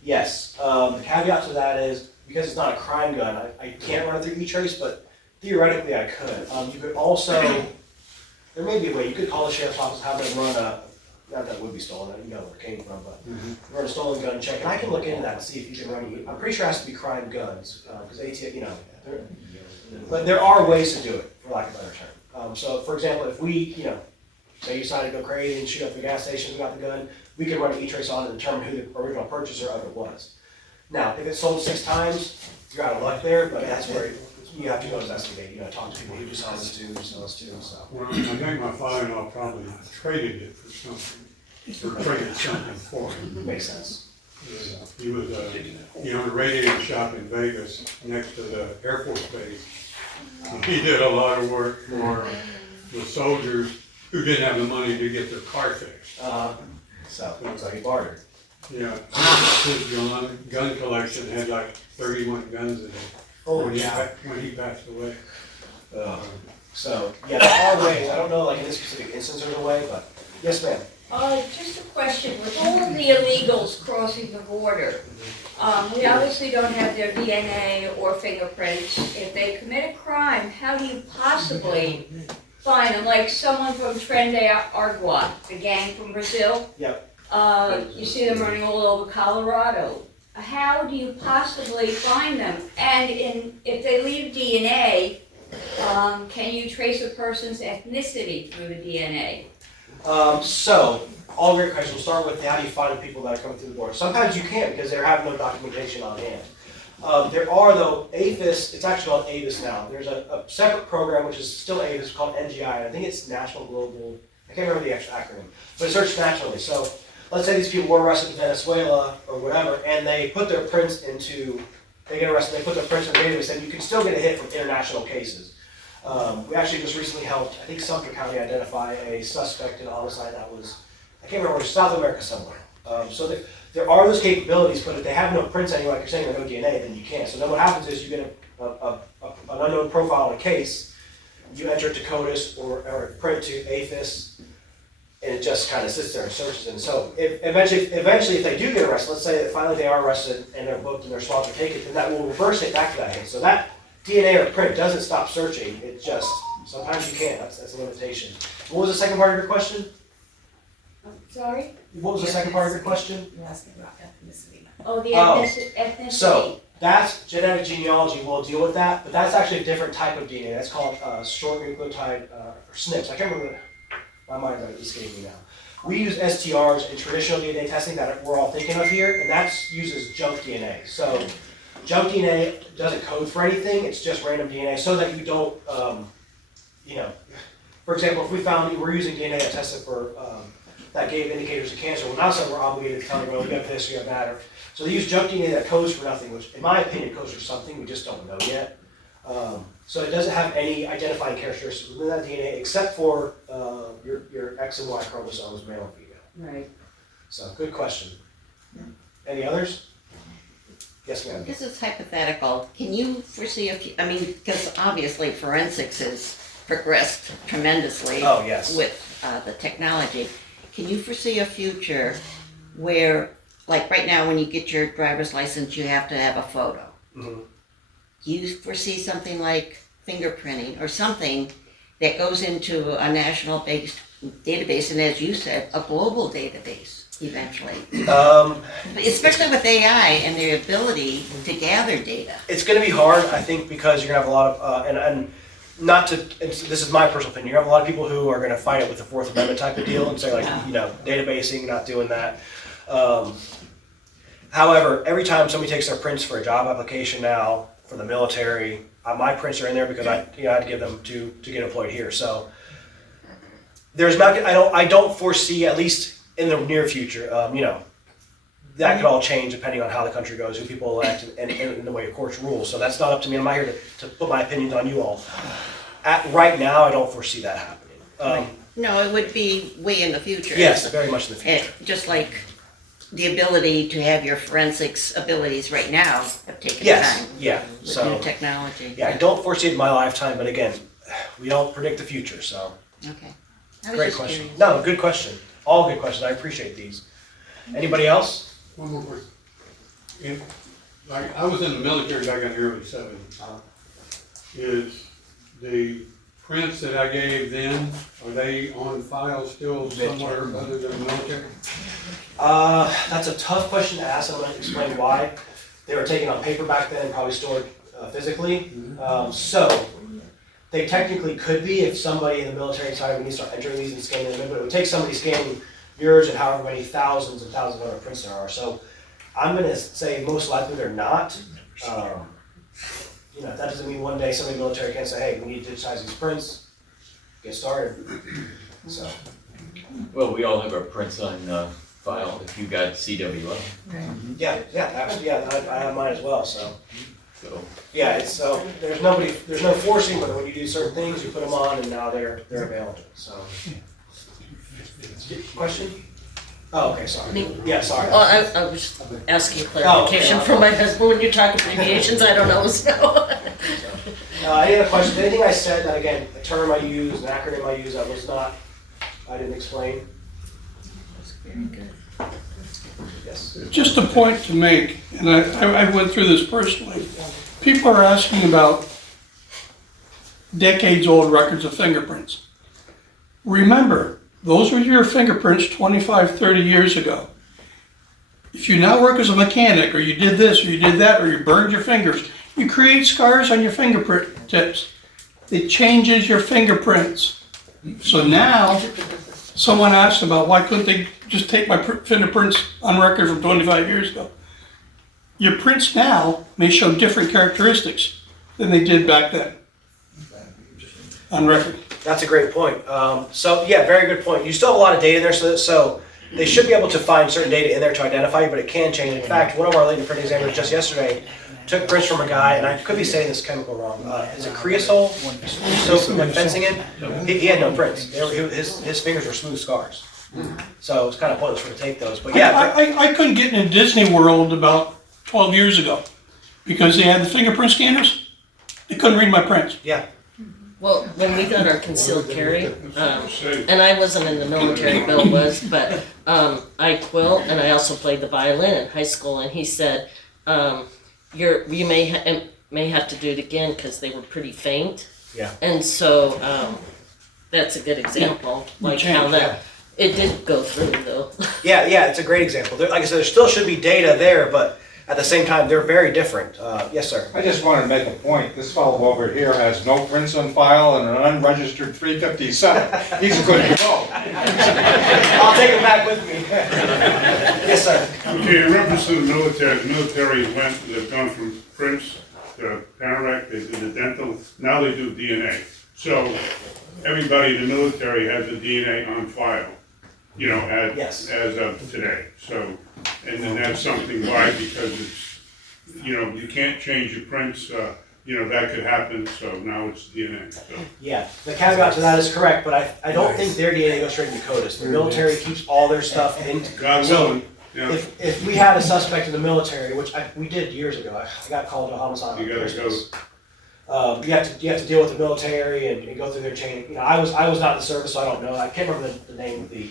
Yes. The caveat to that is, because it's not a crime gun, I can't run it through e-trace, but theoretically I could. You could also, there may be a way, you could call the sheriff's office, have them run not that would be stolen, you know where it came from, but run a stolen gun check, and I can look into that and see if you can run. I'm pretty sure it has to be crime guns, because ATF, but there are ways to do it, for lack of a better term. So, for example, if we, say you decided to go crazy and shoot up the gas station, we got the gun, we could run an E-trace on it and determine who the original purchaser of it was. Now, if it's sold 6 times, you're out of luck there, but that's where you have to go investigate, you gotta talk to people who you sell this to, who sell this to, so. Well, I think my father-in-law probably traded it for something, or traded something for him. Makes sense. He was, he owned a radiator shop in Vegas next to the Air Force Base. He did a lot of work for the soldiers who didn't have the money to get their car fixed. So, looks like he bartered. Yeah, his gun collection had like 31 guns in it. Oh, when yeah. when he passed away. So, yeah, there are ways, I don't know like in this specific instance there's a way, but, yes ma'am. Just a question, with all of the illegals crossing the border, we obviously don't have their DNA or fingerprints. If they commit a crime, how do you possibly find them? Like someone from Tren de Aragua, the gang from Brazil? Yep. You see them running all over Colorado. How do you possibly find them? And if they leave DNA, can you trace a person's ethnicity through the DNA? So, all great questions. We'll start with how do you find the people that are coming through the border. Sometimes you can't because they have no documentation on hand. There are though, APHIS, it's actually called ABIS now. There's a separate program which is still ABIS called NGI. I think it's National Global, I can't remember the actual acronym, but it's searched nationally. So, let's say these people were arrested in Venezuela or whatever, and they put their prints into, they get arrested, they put their prints in the database, then you can still get a hit from international cases. We actually just recently helped, I think Sumter County identify a suspect in a homicide that was, I can't remember, South America somewhere. So there are those capabilities, but if they have no prints anyway, like you're saying, or no DNA, then you can't. So then what happens is you get an unknown profile on a case, you enter it to CODIS or print to APHIS, and it just kind of sits there and searches. And so eventually if they do get arrested, let's say that finally they are arrested and they're booked and their swabs are taken, then that will reverse it back to that hit. So that DNA or print doesn't stop searching, it just, sometimes you can't, that's a limitation. What was the second part of your question? Sorry? What was the second part of your question? You're asking about ethnicity. Oh, the ethnicity. So, that's genetic genealogy will deal with that, but that's actually a different type of DNA. That's called short nucleotide, or SNPs. I can't remember, my mind's like escaping me now. We use STRs in traditional DNA testing that we're all thinking of here, and that uses junk DNA. So, junk DNA doesn't code for anything, it's just random DNA, so that you don't, for example, if we found we're using DNA that tested for, that gave indicators of cancer, well now suddenly we're obligated to tell you, well, you got this, you got that, so they use junk DNA that codes for nothing, which in my opinion codes for something, we just don't know yet. So it doesn't have any identifying characteristics within that DNA except for your X and Y chromosomes, male and female. Right. So, good question. Any others? Yes, ma'am. This is hypothetical. Can you foresee because obviously forensics has progressed tremendously Oh, yes. with the technology. Can you foresee a future where, like right now when you get your driver's license, you have to have a photo? Mm-hmm. Do you foresee something like fingerprinting or something that goes into a national-based database and, as you said, a global database eventually? Especially with AI and their ability to gather data. It's going to be hard, I think, because you're going to have a lot of, and not to, this is my personal opinion, you have a lot of people who are going to fight it with the Fourth Amendment type of deal and say like, databasing, not doing that. However, every time somebody takes their prints for a job application now, for the military, my prints are in there because I had to give them to get employed here. So there's not, I don't foresee, at least in the near future, that could all change depending on how the country goes, who people elect, and in the way courts rule. So that's not up to me. I'm not here to put my opinions on you all. Right now, I don't foresee that happening. No, it would be way in the future. Yes, very much in the future. Just like the ability to have your forensics abilities right now have taken time. Yeah. With new technology. Yeah, I don't foresee it in my lifetime, but again, we don't predict the future, so. Okay. I was Great just question. curious. No, good question. All good questions. I appreciate these. Anybody else? One more question. I was in the military back in the early '70s. Is the prints that I gave them, are they on file still somewhere other than the military? That's a tough question to ask. I'm going to explain why. They were taken on paper back then and probably stored physically. So They technically could be if somebody in the military decided we need to start entering these and scanning them in, but it would take somebody scanning yours and however many thousands and thousands of other prints there are. So I'm gonna say most likely they're not. You know, that doesn't mean one day somebody in the military can't say, hey, we need to digitize these prints, get started. So. Well, we all have our prints on file if you got CWO. Yeah, actually, yeah, I have mine as well, so. So, Yeah, it's, so, there's no forcing, but when you do certain things, you put them on and now they're available, so. Question? Oh, okay, sorry. Me? Yeah, sorry. Oh, I was asking clarification from my husband. When you talk abbreviations, I don't know, so. Any other questions? Anything I said that, again, a term I used, an acronym I used, that was not, I didn't explain? Very good. Yes. Just a point to make, and I went through this personally. People are asking about decades-old records of fingerprints. Remember, those were your fingerprints 25, 30 years ago. If you now work as a mechanic, or you did this, or you did that, or you burned your fingers, you create scars on your fingerprint tips. It changes your fingerprints. So now, someone asked about why couldn't they just take my fingerprints on record from 25 years ago. Your prints now may show different characteristics than they did back then on record. That's a great point. So yeah, very good point. You still have a lot of data in there, so they should be able to find certain data in there to identify you, but it can change. In fact, one of our latent print examiners just yesterday took prints from a guy, and I could be saying this chemical wrong. Is it creosote? So like fencing it? He had no prints. His fingers were smooth scars. So it's kind of pointless for him to take those. But yeah, I couldn't get into Disney World about 12 years ago because they had the fingerprint scanners. They couldn't read my prints. Yeah. Well, when we got our concealed carry, and I wasn't in the military, Bill was, but I quilt and I also played the violin in high school, and he said, you may have to do it again because they were pretty faint. Yeah. And so that's a good example, like how that, it did go through though. Yeah, it's a great example. Like I said, there still should be data there, but at the same time, they're very different. Yes, sir. I just wanted to make a point. This fellow over here has no prints on file and an unregistered 357. He's good to go. I'll take him back with me. Yes, sir. Okay, in reference to the military they've gone from prints to Panoramic, they did the dental, now they do DNA. So everybody in the military has a DNA on file, you know, as of today. So, and then that's something why, because it's, you know, you can't change your prints, you know, that could happen, so now it's DNA, so. Yeah, the caveat to that is correct, but I don't think their DNA goes straight into CODIS. The military keeps all their stuff in. God willing, yeah. If we had a suspect in the military, which we did years ago, I got called to a homicide on Christmas. You have to deal with the military and go through their chain. You know, I was not in the service, so I don't know. I can't remember the name of the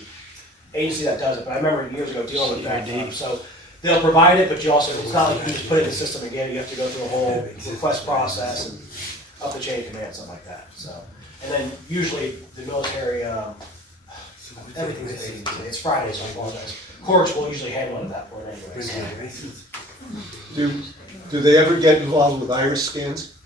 agency that does it, but I remember years ago dealing with that. So they'll provide it, but you also, it's not like you can just put it in the system again. You have to go through a whole request process and up the chain of command, stuff like that. So, and then usually the military, everything's at agency. It's Friday, so I apologize. Courts will usually handle it at that point anyway. So. Do they ever get involved with iris scans?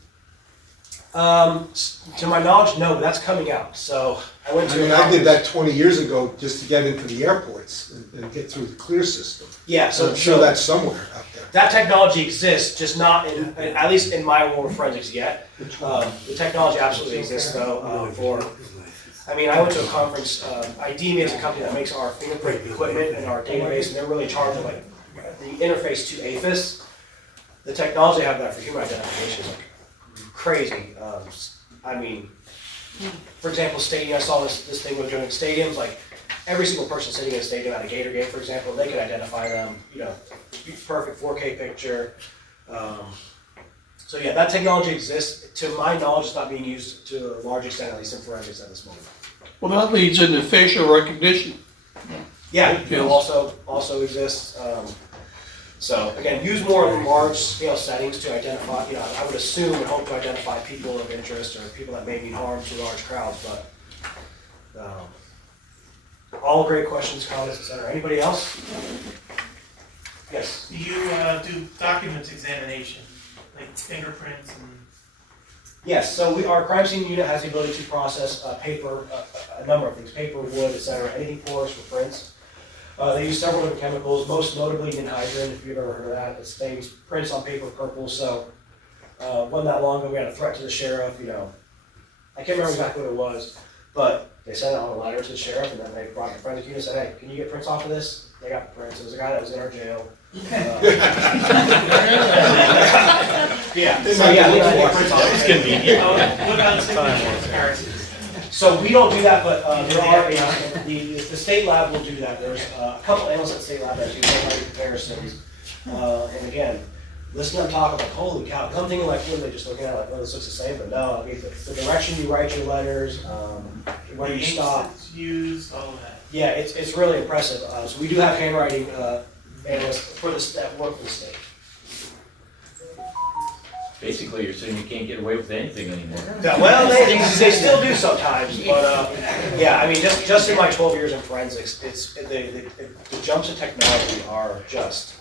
To my knowledge, no, but that's coming out. So I went to. I did that 20 years ago just to get into the airports and get through the clear system. Yeah, so I'm sure that's somewhere out there. That technology exists, just not in at least in my world of forensics yet. The technology absolutely exists though. I mean, I went to a conference. IDME is a company that makes our fingerprint equipment and our database, and they're really charged like the interface to APHIS. The technology I have that for human identification is like crazy. I mean, for example, stadium. I saw this thing we're doing in stadiums. Like every single person sitting in a stadium at a Gator game, for example, they can identify them. You know, perfect 4K picture. So yeah, that technology exists. To my knowledge, it's not being used to a large extent, at least in forensics at this moment. Well, that leads into facial recognition. Yeah, also exists. So again, use more of large scale settings to identify, you know, I would assume and hope to identify people of interest or people that may mean harm to large crowds, but all great questions, comments, etc. Anybody else? Yes? Do you do document examination, like fingerprints and? Yes, so our crime scene unit has the ability to process paper, a number of things, paper, wood, et cetera, anything porous for prints. They use several different chemicals, most notably anhydride, if you've ever heard of that. It stains prints on paper purple, so wasn't that long ago, we had a threat to the sheriff, you know. I can't remember exactly what it was, but they sent out a letter to the sheriff, and then they brought the forensic unit and said, hey, can you get prints off of this? They got the prints. It was a guy that was in our jail. Yeah, so yeah, they got prints off. It's convenient. What about signature comparisons? So we don't do that, but there are, the state lab will do that. There's a couple analysts at the state lab that do handwriting comparisons. And again, listen to them talk about, holy cow, I'm thinking like, what are they just looking at, like, oh, this looks the same, but no, I mean, the direction you write your letters, where you stop. It's used, all of that. Yeah, it's really impressive. So we do have handwriting analysts for this, that work for the state. Basically, you're saying you can't get away with anything anymore. Yeah, well, they still do sometimes, but yeah, I mean, just in my 12 years in forensics, the jumps in technology are just,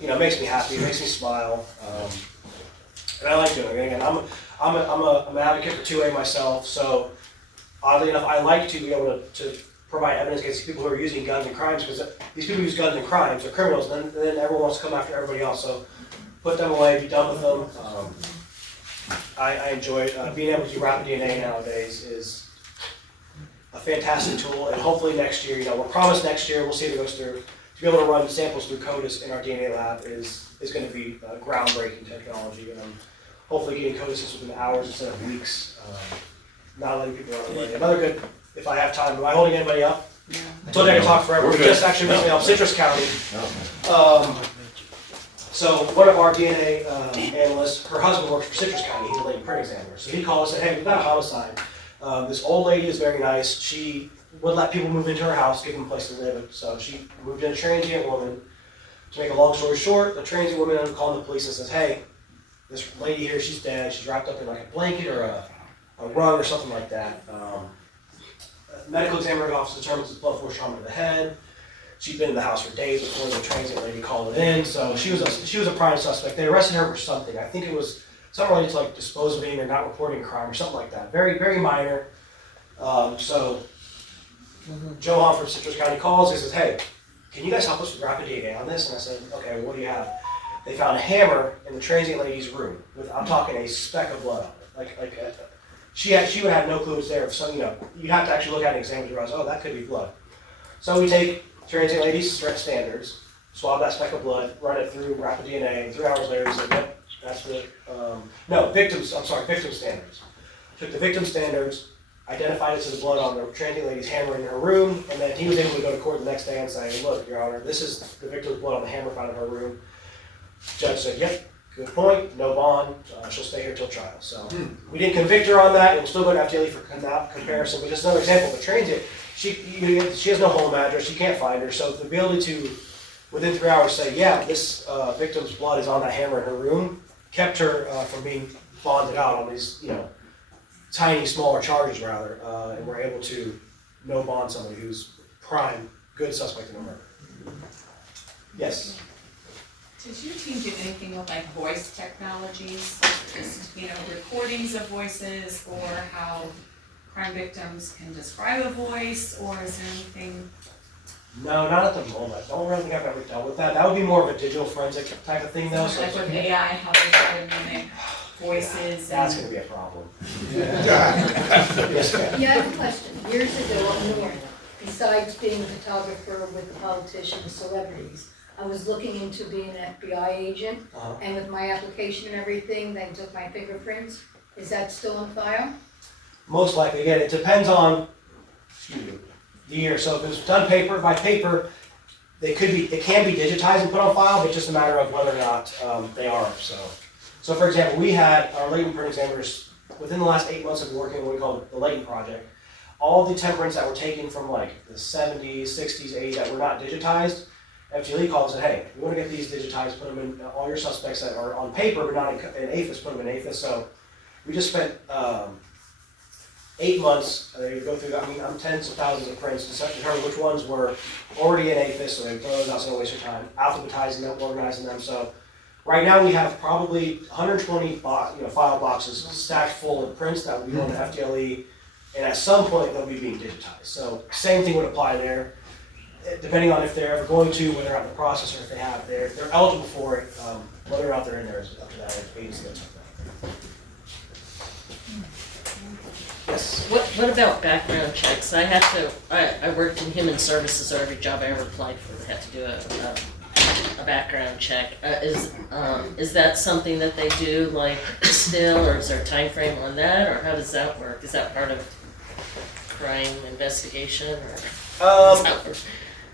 you know, it makes me happy, it makes me smile, and I like doing it. Again, I'm an advocate for 2A myself, so oddly enough, I like to be able to provide evidence against people who are using guns and crimes, because these people who use guns and crimes are criminals, and then everyone wants to come after everybody else. So put them away, be done with them. I enjoy being able to do rapid DNA nowadays is a fantastic tool, and hopefully next year, you know, we're promised next year, we'll see if it goes through. To be able to run samples through CODIS in our DNA lab is going to be groundbreaking technology, and I'm hopefully getting CODIS within hours instead of weeks. Not letting people run away. Another good, if I have time, am I holding anybody up? Yeah. I told you I could talk forever. We just actually recently helped Citrus County. So one of our DNA analysts, her husband works for Citrus County. He's a lady print examiner. So he called us and said, hey, we've got a homicide. This old lady is very nice. She would let people move into her house, give them a place to live. So she moved in a transient woman. To make a long story short, the transient woman ended up calling the police and says, hey, this lady here, she's dead. She's wrapped up in like a blanket or a rug or something like that. Medical examiner office determines it's blunt force trauma to the head. She'd been in the house for days before the transient lady called it in, so she was a prime suspect. They arrested her for something. I think it was something related to like disposing or not reporting a crime or something like that. Very, very minor. So Johan from Citrus County calls and says, hey, can you guys help us with rapid DNA on this? And I said, okay, well, what do you have? They found a hammer in the transient lady's room with, I'm talking, a speck of blood on it. She would have no clue it's there. So, you know, you'd have to actually look at it and examine it and realize, oh, that could be blood. So we take transient lady's standards, swab that speck of blood, run it through rapid DNA, and 3 hours later we said, yep, that's the, victim standards. Took the victim standards, identified it to the blood on the transient lady's hammer in her room, and then he was able to go to court the next day and say, look, Your Honor, this is the victim's blood on the hammer found in her room. Judge said, yep, good point, no bond, she'll stay here till trial. So we didn't convict her on that, and we'll still go to FDLE for comparison, but just another example of a transient. She has no home address, she can't find her, so the ability to, within 3 hours, say, yeah, this victim's blood is on that hammer in her room, kept her from being bonded out on these, you know, tiny, smaller charges rather, and we're able to no bond somebody who's prime, good suspect in a murder. Yes? Does your team do anything with like voice technologies, just, you know, recordings of voices, or how crime victims can describe a voice, or is there anything? No, not at the moment. I don't really think I've ever dealt with that. That would be more of a digital forensic type of thing though. So like with AI, how they try to mimic voices. That's going to be a problem. Yes, ma'am. Yeah, I have a question. Years ago up north, besides being a photographer with the politicians, celebrities, I was looking into being an FBI agent, and with my application and everything, they took my fingerprints. Is that still on file? Most likely. Again, it depends on the year. So if it's done paper by paper, it can be digitized and put on file, but it's just a matter of whether or not they are. So for example, we had our latent print examiners within the last 8 months of working on what we call the Latent Project. All the temp prints that were taken from like the 70s, 60s, 80s that were not digitized, FGLE called and said, hey, we want to get these digitized, put them in all your suspects that are on paper but not in APHIS, put them in APHIS. So we just spent 8 months, they would go through, I'm tens of thousands of prints to determine which ones were already in APHIS, so they would throw those out so don't waste your time, alphabetizing them, organizing them. So Right now, we have probably 120 file boxes stacked full of prints that will be going to FDLE, and at some point, they'll be being digitized. So same thing would apply there. Depending on if they're ever going to, whether they're out in the process, or if they have, they're eligible for it. Whether or not they're in there is up to that agency. Yes. What about background checks? I worked in human services, so every job I ever applied for, they had to do a background check. Is that something that they do like still, or is there a time frame on that, or how does that work? Is that part of crime investigation, or?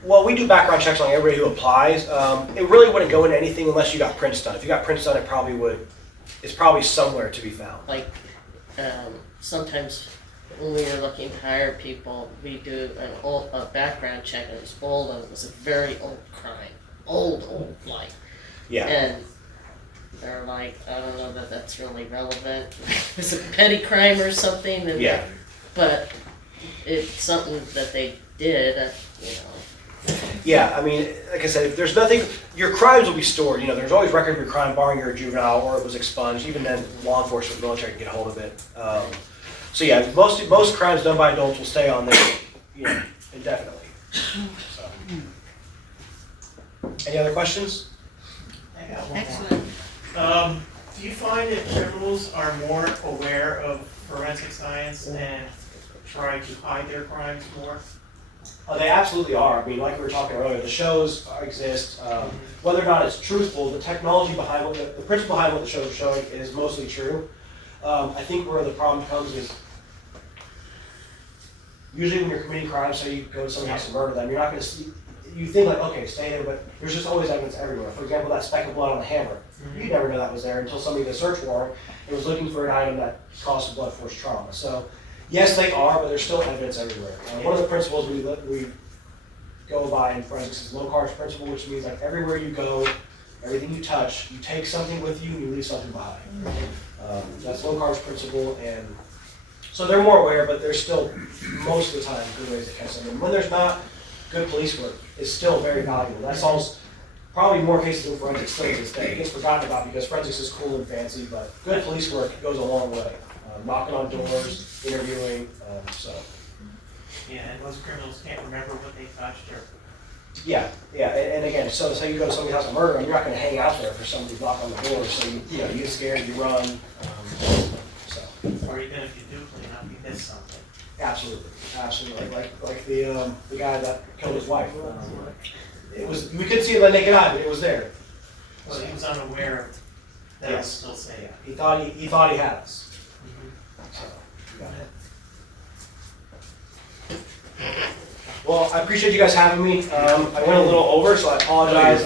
Well, we do background checks on everybody who applies. It really wouldn't go into anything unless you got prints done. If you got prints done, it's probably somewhere to be found. Like, sometimes when we were looking to hire people, we do a background check, and it was old, and it was a very old crime. Old, like. Yeah. And they're like, I don't know that that's really relevant. It's a petty crime or something. And yeah. But it's something that they did, you know. Yeah, I mean, like I said, if there's nothing, your crimes will be stored. You know, there's always record of your crime, barring you're a juvenile or it was expunged. Even then, law enforcement, military can get a hold of it. So yeah, most crimes done by adults will stay on there, you know, indefinitely. So. Any other questions? I got one Excellent. more. Do you find that criminals are more aware of forensic science and try to hide their crimes more? They absolutely are. I mean, like we were talking earlier, the shows exist. Whether or not it's truthful, the technology behind the principle behind what the shows are showing is mostly true. I think where the problem comes is usually when you're committing crimes, so you go to someone's house and murder them, you're not going to see. You think like, okay, stay there, but there's just always evidence everywhere. For example, that speck of blood on the hammer. You never know that was there until somebody did a search warrant and was looking for an item that caused blood force trauma. So. Yes, they are, but there's still evidence everywhere. One of the principles we go by in forensics is low carge principle, which means like everywhere you go, everything you touch, you take something with you and you leave something behind. That's low carge principle, and so they're more aware, but there's still most of the time good ways to catch them. And when there's not, good police work is still very valuable. That solves probably more cases than forensics still to this day. It gets forgotten about because forensics is cool and fancy, but good police work goes a long way. Knocking on doors, interviewing, so. Yeah, and most criminals can't remember what they touched or. Yeah, and again, so say you go to somebody's house and murder them, you're not going to hang out there for somebody to knock on the door, so you get scared, you run, so. Or even if you do clean up, you miss something. Absolutely, like the guy that killed his wife. We couldn't see it with the naked eye, but it was there. Well, he was unaware that it was still safe. Yeah, he thought he had us. So, got it. Well, I appreciate you guys having me. I went a little over, so I apologize.